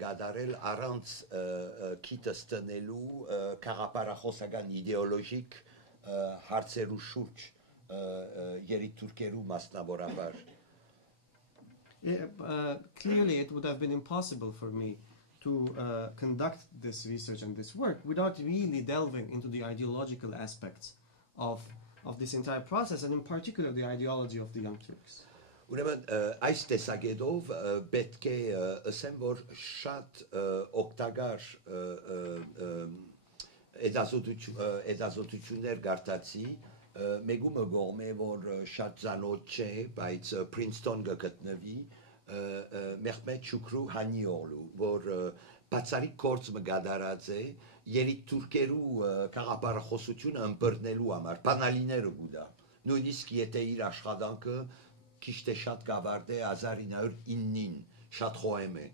գադարել առանց քիթս տնելու քաղաքապարախոսական իդեոլոգիկ հարցերու շուրջ երիտուրքերու մասնավորաբար. Clearly, it would have been impossible for me to conduct this research and this work without really delving into the ideological aspects of this entire process, and in particular the ideology of the Young Turks. Ուրեմն այս տեսակետով պետք է ասեմ, որ շատ օգտակար հետազոտություններ գարտացի, մեգումը գողմ է, որ շատ զանոթ չէ, բայց Princeton գտնվի, Մեղմեդ Շուքրու Հանիօղլու, որ բացարիք կորց մգադարած է, երիտուրքերու քաղաքապարախոսությունը ըմբռնելու համար, բանալիները գուդա, նույնիսկ եթե իր աշխատանքը քիչ թե շատ գավարդ է 1909-ին, շատ խոհեմ է.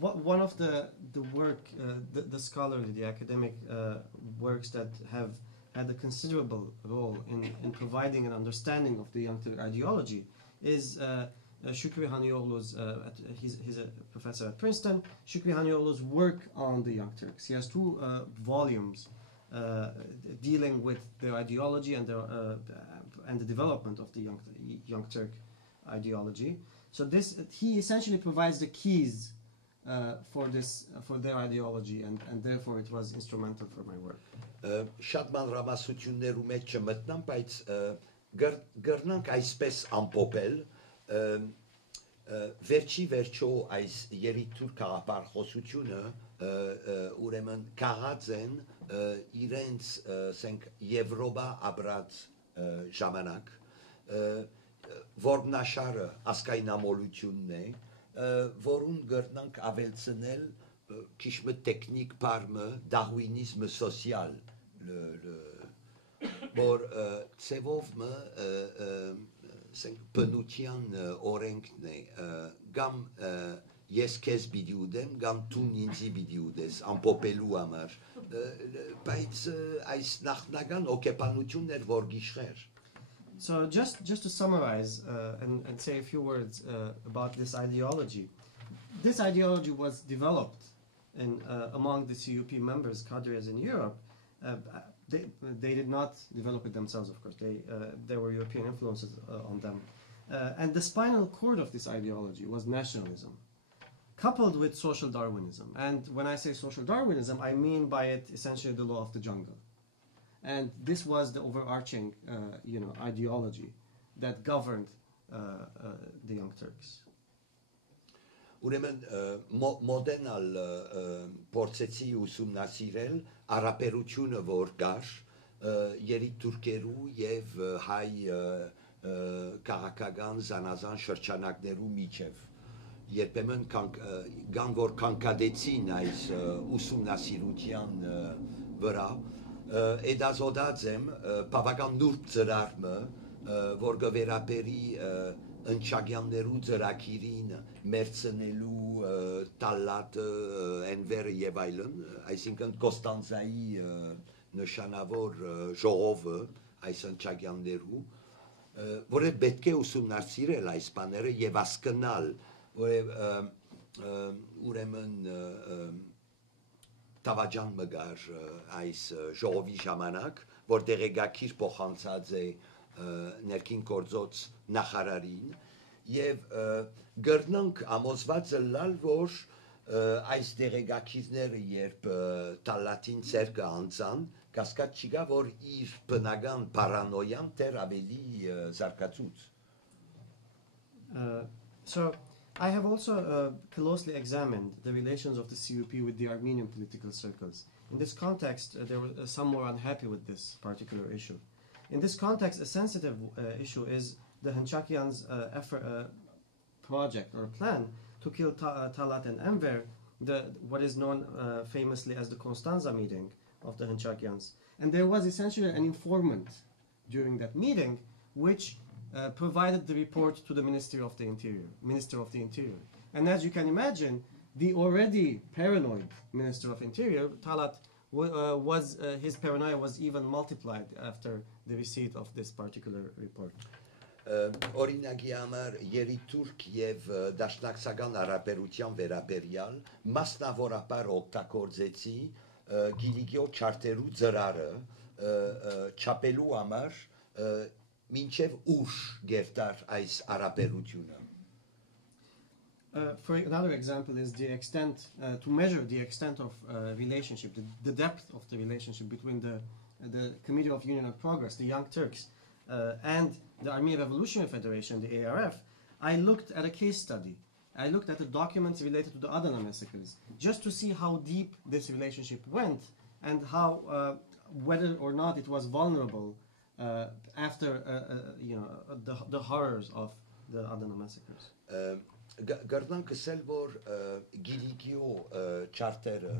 One of the work, the scholarly, the academic works that have had a considerable role in providing an understanding of the Young Turk ideology is Shukri Hanioğlu's, he's a professor at Princeton, Shukri Hanioğlu's work on the Young Turks. He has two volumes dealing with their ideology and the development of the Young Turk ideology. So he essentially provides the keys for their ideology, and therefore it was instrumental for my work. Շատ մանրամասություններու մեջ չմտնամ, բայց գրնանք այսպես ամփոփել, վերջի վերջո այս երիտուրք քաղաքապարխոսությունը ուրեմն կաղած են իրենց ասենք Եվրոպա ապրած ժամանակ, որմնաշարը ասկայնամոլությունն է, որուն գրնանք ավելցնել քիչ տեխնիկ բառը դահուինիզմը սոցիալ, որ ծևովը բնության օրենքն է, կամ ես քեզ պիտի ուդեմ, կամ դու ինձ պիտի ուդես, ամփոփելու համար, բայց այս նախնական օկեպանությունն էր, որ գիշխեր. So just to summarize and say a few words about this ideology. This ideology was developed among the CUP members, cadres in Europe. They did not develop it themselves, of course. There were European influences on them. And the spinal cord of this ideology was nationalism, coupled with social Darwinism. And when I say social Darwinism, I mean by it essentially the law of the jungle. And this was the overarching, ideology that governed the Young Turks. Ուրեմն մոդենալ փորձեցի ուսումնասիրել առապերությունը, որ կար երիտուրքերու եւ հայ քաղաքական զանազան շրջանակներու միջև. Երբեմն կան որ կանկադեցին այս ուսումնասիրության վրա, Էդազոդած եմ բավական նուրբ ծրարմը, որ գվերապերի ընչագյաններու ծրագիրին մերցնելու տալատը,ենվերը եւ այլն, այսինքն Կոստանձայի նշանավոր ժողովը այս ընչագյաններու, որը պետք է ուսումնասիրել այս բաները եւ հասկանալ, ուրեմն Տավաջան մգար այս ժողովի ժամանակ, որ դեղեկագիր փոխանցած է ներքին գործոց նախարարին, եւ գրնանք ամոզված լալ, որ այս դեղեկագիրները երբ տալատին ցերկը անցան, կասկած չկա, որ իր բնական պարանոյան դեռ ավելի զարգացուց. So I have also closely examined the relations of the CUP with the Armenian political circles. In this context, there were some more unhappy with this particular issue. In this context, a sensitive issue is the Hanchakians' project or plan to kill Talat and Enver, what is known famously as the Constanza meeting of the Hanchakians. And there was essentially an informant during that meeting which provided the report to the Minister of the Interior. And as you can imagine, the already paranoid Minister of Interior, Talat, his paranoia was even multiplied after the receipt of this particular report. օրինակի համար երիտուրք եւ դաշնակցական հարաբերության վերաբերյալ մասնավորապես օգտագործեցի գիլիգիո չարտերու ծրարը չապելու համար մինչև ուշ գերտար այս հարաբերությունը. For another example is the extent, to measure the extent of relationship, the depth of the relationship between the Committee of Union and Progress, the Young Turks, and the Armenian Revolutionary Federation, the ARF. I looked at a case study. I looked at the documents related to the Adana massacres, just to see how deep this relationship went and how, whether or not it was vulnerable after, the horrors of the Adana massacres. Գարնան կսել, որ գիլիգիո չարտերը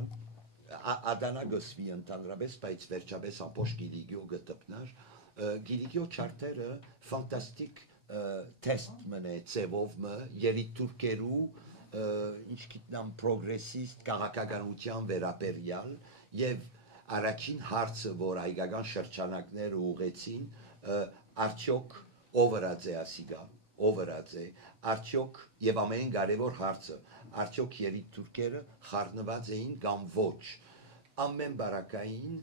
Ադանա գսվի ընդհանրապես, բայց վերջապես ամբողջ գիլիգիո գտպներ, գիլիգիո չարտերը ֆանտաստիկ թեստ մնե ծևով մը երիտուրքերու ինչ գիտնամ պրոգրեսիստ քաղաքականության վերաբերյալ եւ առաջին հարցը, որ հայկական շրջանակները ուղեցին, արդյոք ովրած է ասիգա ովրած է, արդյոք եւ ամեն կարևոր հարցը, արդյոք երիտուրքերը խառնված էին կամ ոչ, ամեն բարակային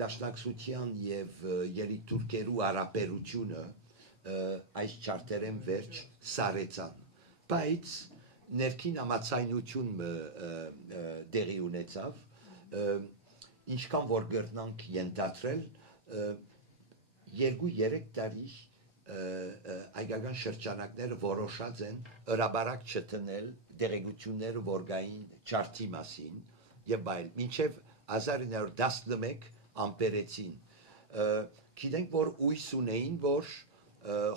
դաշնակցության եւ երիտուրքերու հարաբերությունը այս չարտերեն վերջ սարեցան, բայց ներքին համացայնություն դեղի ունեցավ, ինչքան որ գրնանք ենթադրել 2-3 տարի հայկական շրջանակները որոշած են հրաբարակ չտնել դեղեցությունները որ գային չարտի մասին եւ այլ մինչեւ 1911 ամպերեցին գիտենք որ ույս ունեին որ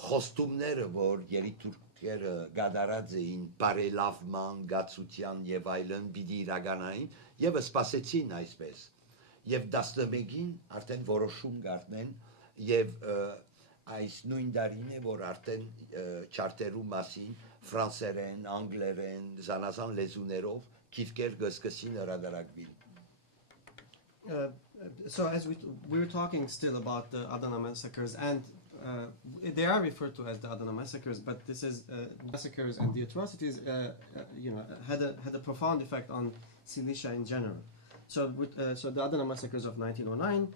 խոստումները որ երիտուրքերը գադարած էին բարելավման գացության եւ այլն պիտի իրականային եւ սպասեցին այսպես եւ 11-ին արդեն որոշում գարտնեն եւ այս նույն դարին է, որ արդեն չարտերու մասին ֆրանսերեն, անգլերեն, զանազան լեզուներով քիվկեր գսկսին հրադարակվին. So as we were talking still about the Adana massacres, and they are referred to as the Adana massacres, but this is massacres and the atrocities, had a profound effect on Cilicia in general. So the Adana massacres of 1909,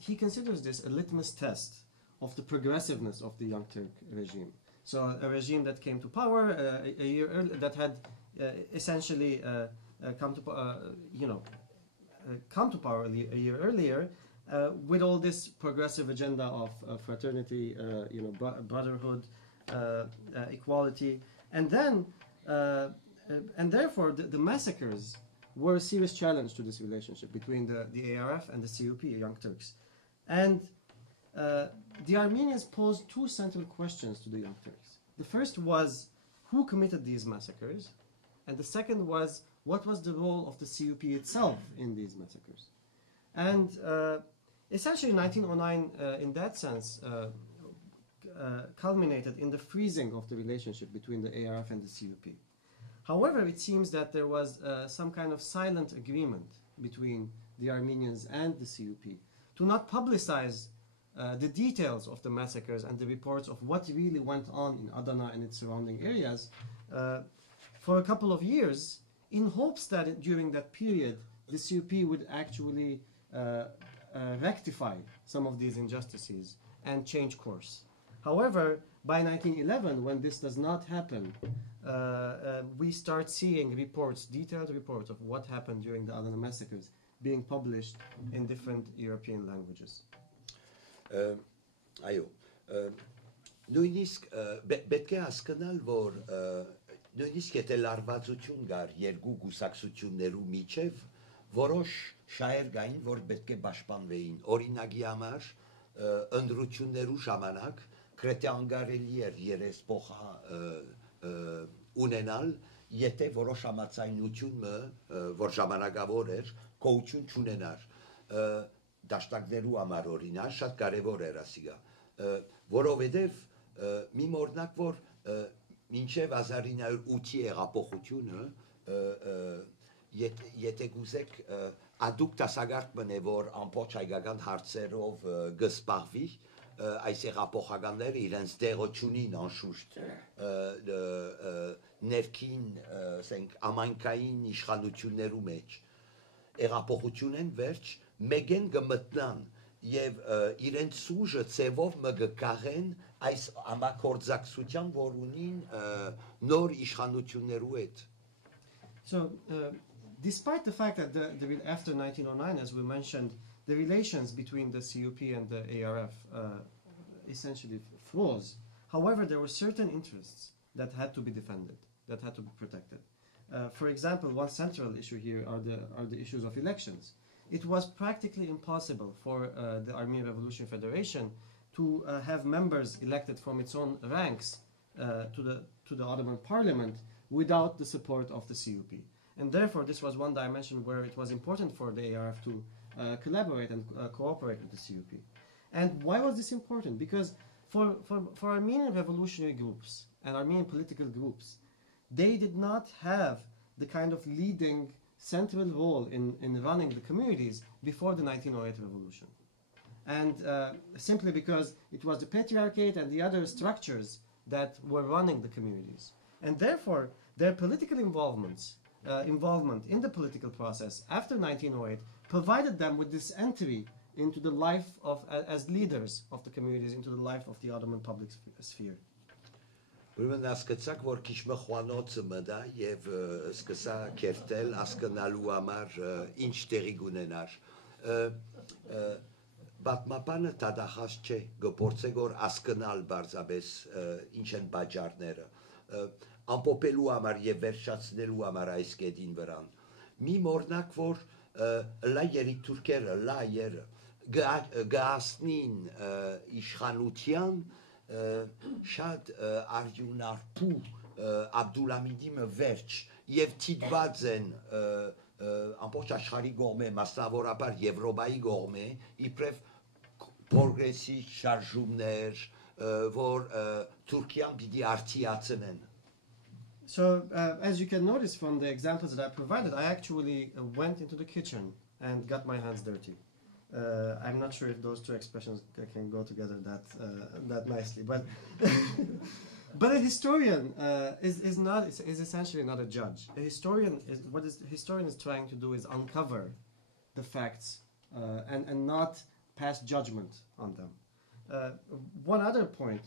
he considers this a litmus test of the progressiveness of the Young Turk regime. So a regime that came to power a year earlier, that had essentially come to power a year earlier, with all this progressive agenda of fraternity, brotherhood, equality, and then and therefore the massacres were a serious challenge to this relationship between the ARF and the CUP, Young Turks, and the Armenians posed two central questions to the Young Turks. The first was who committed these massacres, and the second was what was the role of the CUP itself in these massacres. And essentially 1909 in that sense culminated in the freezing of the relationship between the ARF and the CUP. However, it seems that there was some kind of silent agreement between the Armenians and the CUP to not publicize the details of the massacres and the reports of what really went on in Adana and its surrounding areas for a couple of years, in hopes that during that period the CUP would actually rectify some of these injustices and change course. However, by 1911, when this does not happen, we start seeing reports, detailed reports of what happened during the Adana massacres being published in different European languages. Այո, նույնիսկ պետք է հասկանալ, որ նույնիսկ եթե լարվածություն կար երկու կուսակցություններու միջև, որոշ շահեր կային, որ պետք է պաշտպանվեին։ Օրինակի համար ընտրություններու ժամանակ գրեթե անկարելի էր երեսփոխա ունենալ, եթե որոշ համաձայնություն, որ ժամանակավոր էր, գոյություն չունենար։ Դաշնակներու համար օրինակ շատ կարևոր էր ասիգա, որովհետև մի օրինակ որ մինչև 1908-ի հեղափոխությունը եթե գուզեք ադուք տասագարդ մնե որ ամբողջ հայկական հարցերով գսպահվի այս հեղափոխականները իրենց դեղը չունին անշուշտ ներքին ասենք ամայնքային իշխանություններու մեջ հեղափոխություն են վերջ մեգեն գմտնան եւ իրենց սուժը ծևով մգկաղեն այս ամակորձակցության որ ունին նոր իշխանություններու հետ. So, despite the fact that after 1909, as we mentioned, the relations between the CUP and the ARF essentially froze. However, there were certain interests that had to be defended, that had to be protected. For example, one central issue here are the issues of elections. It was practically impossible for the Armenian Revolutionary Federation to have members elected from its own ranks to the Ottoman Parliament without the support of the CUP. And therefore, this was one dimension where it was important for the ARF to collaborate and cooperate with the CUP. And why was this important? Because for Armenian revolutionary groups and Armenian political groups, they did not have the kind of leading central role in running the communities before the 1908 revolution. And simply because it was the patriarchate and the other structures that were running the communities. And therefore, their political involvement in the political process after 1908 provided them with this entry into the life of, as leaders of the communities, into the life of the Ottoman public sphere. Ուրեմն ասկացակ որ քիչ մխանոցը մտա եւ սկսա կերտել ասկնալու համար ինչ տեղի կունենար Բատմապանը տադախած չէ գործե որ ասկնալ բարձաբես ինչ են բաժարները ամփոփելու համար եւ վերջացնելու համար այս կետին վրան մի մորնակ որ լա երիկ թուրքերը լա եր գասնին իշխանության շատ արյունարփու Աբդուլհամիդի վերջ եւ թիդված են ամբողջ աշխարհի կողմէ մասնավորապես Եվրոպայի կողմէ իբրև պրոգրեսիվ շարժումներ որ Թուրքիան պիտի արդիացնեն. So as you can notice from the examples that I provided, I actually went into the kitchen and got my hands dirty. I'm not sure if those two expressions can go together that nicely, but but a historian is essentially not a judge. A historian is the historian is trying to do is uncover the facts and not pass judgment on them. One other point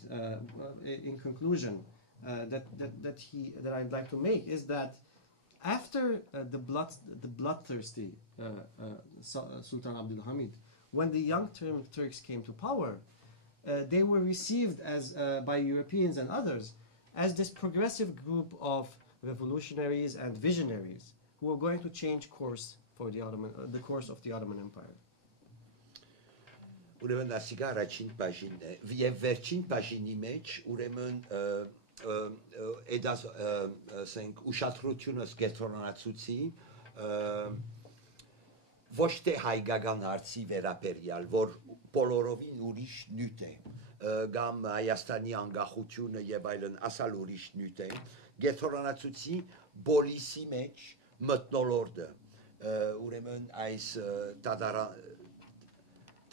in conclusion that I'd like to make is that after the bloodthirsty Sultan Abdulhamid, when the Young Turks came to power, they were received as by Europeans and others as this progressive group of revolutionaries and visionaries who were going to change course for the course of the Ottoman Empire. Ուրեմն ասիկա առաջին բաժինն է եւ վերջին բաժինի մեջ ուրեմն էդաս ասենք ուշադրությունը կենտրոնացուցի ոչ թե հայկական հարցի վերաբերյալ որ բոլորովին ուրիշ նյութ է կամ Հայաստանի անկախությունը եւ այլն ասալ ուրիշ նյութ է կենտրոնացուցի բոլիսի մեջ մթնոլորտը ուրեմն այս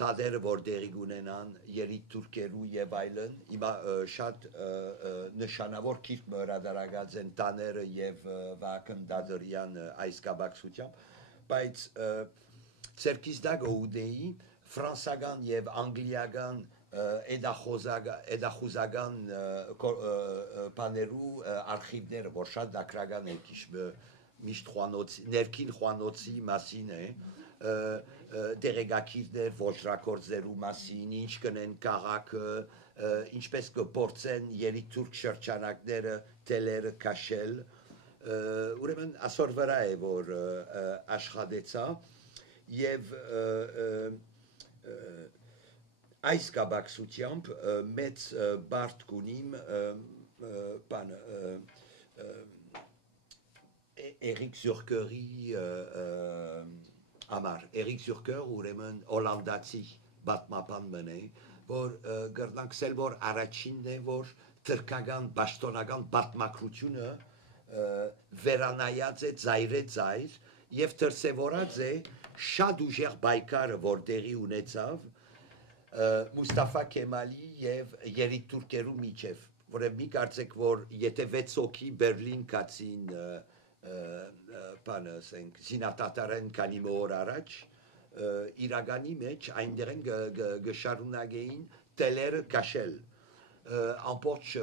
տադերը որ դեղի ունենան երիտ թուրքերու եւ այլն հիմա շատ նշանավոր քիչ մրադարագած են տաները եւ Վահագն Դադարյան այս կապակցությամբ բայց ցերկիս դա գոուդեի ֆրանսական եւ անգլիական էդախոզական բաներու արխիվները որ շատ դակրական են քիչ միշտ խոանոցի ներքին խոանոցի մասին է դերեկակիրներ ոչրակորձերու մասին, ինչ կնեն քաղաքը, ինչպես կփորձեն երիկ թուրք շրջանակները, տելերը քաշել, ուրեմն ասոր վրա է որ աշխատեցա եւ այս կապակցությամբ մեծ բարդ կունիմ բանը Eric Zurkeri Amar, Eric Zurker ուրեմն Հոլանդացի բատմապան մնե, որ գրնանք սել որ առաջինն է, որ թրքական, բաշտոնական բատմակրությունը վերանայած է ծայր և թրսևորած է շատ ուժեղ բայկարը, որ տեղի ունեցավ, Մուստաֆա Քեմալի եւ երիկ թուրքերու միջև, որը մի կարծեք որ եթե 6 հոգի Բերլին կացին բանը ասենք զինատատարեն քանի օր առաջ իրականի մեջ այնտեղ են գշարունակեին տելերը կաշել ամբողջ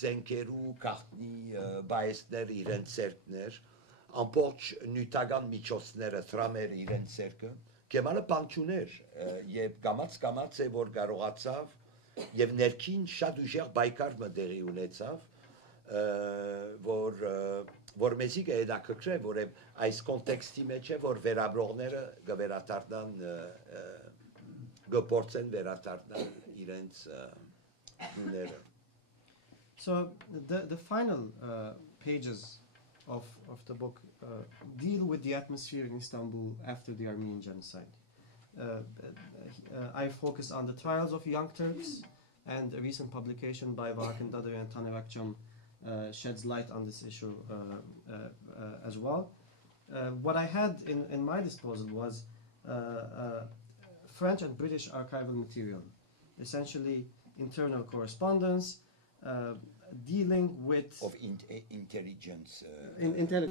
զենքերու գաղտնի բայեսներ իրենց ցերկներ ամբողջ նյութական միջոցները տրամերը իրենց ցերկը Կեմալը բան չուներ եւ կամած է որ կարողացավ եւ ներքին շատ ուժեղ բայկար մտերի ունեցավ որ մեզի կհետաքրքրե որև այս կոնտեքստի մեջ է որ վերաբրողները կվերադառնան կփորձեն վերադառնալ իրենց դուները So the final pages of the book deal with the atmosphere in Istanbul after the Armenian Genocide. I focus on the trials of young Turks, and a recent publication by Vahakin Dadari and Taner Akçam sheds light on this issue as well. What I had in my disposal was French and British archival material, essentially internal correspondence, dealing with of intelligence intelligence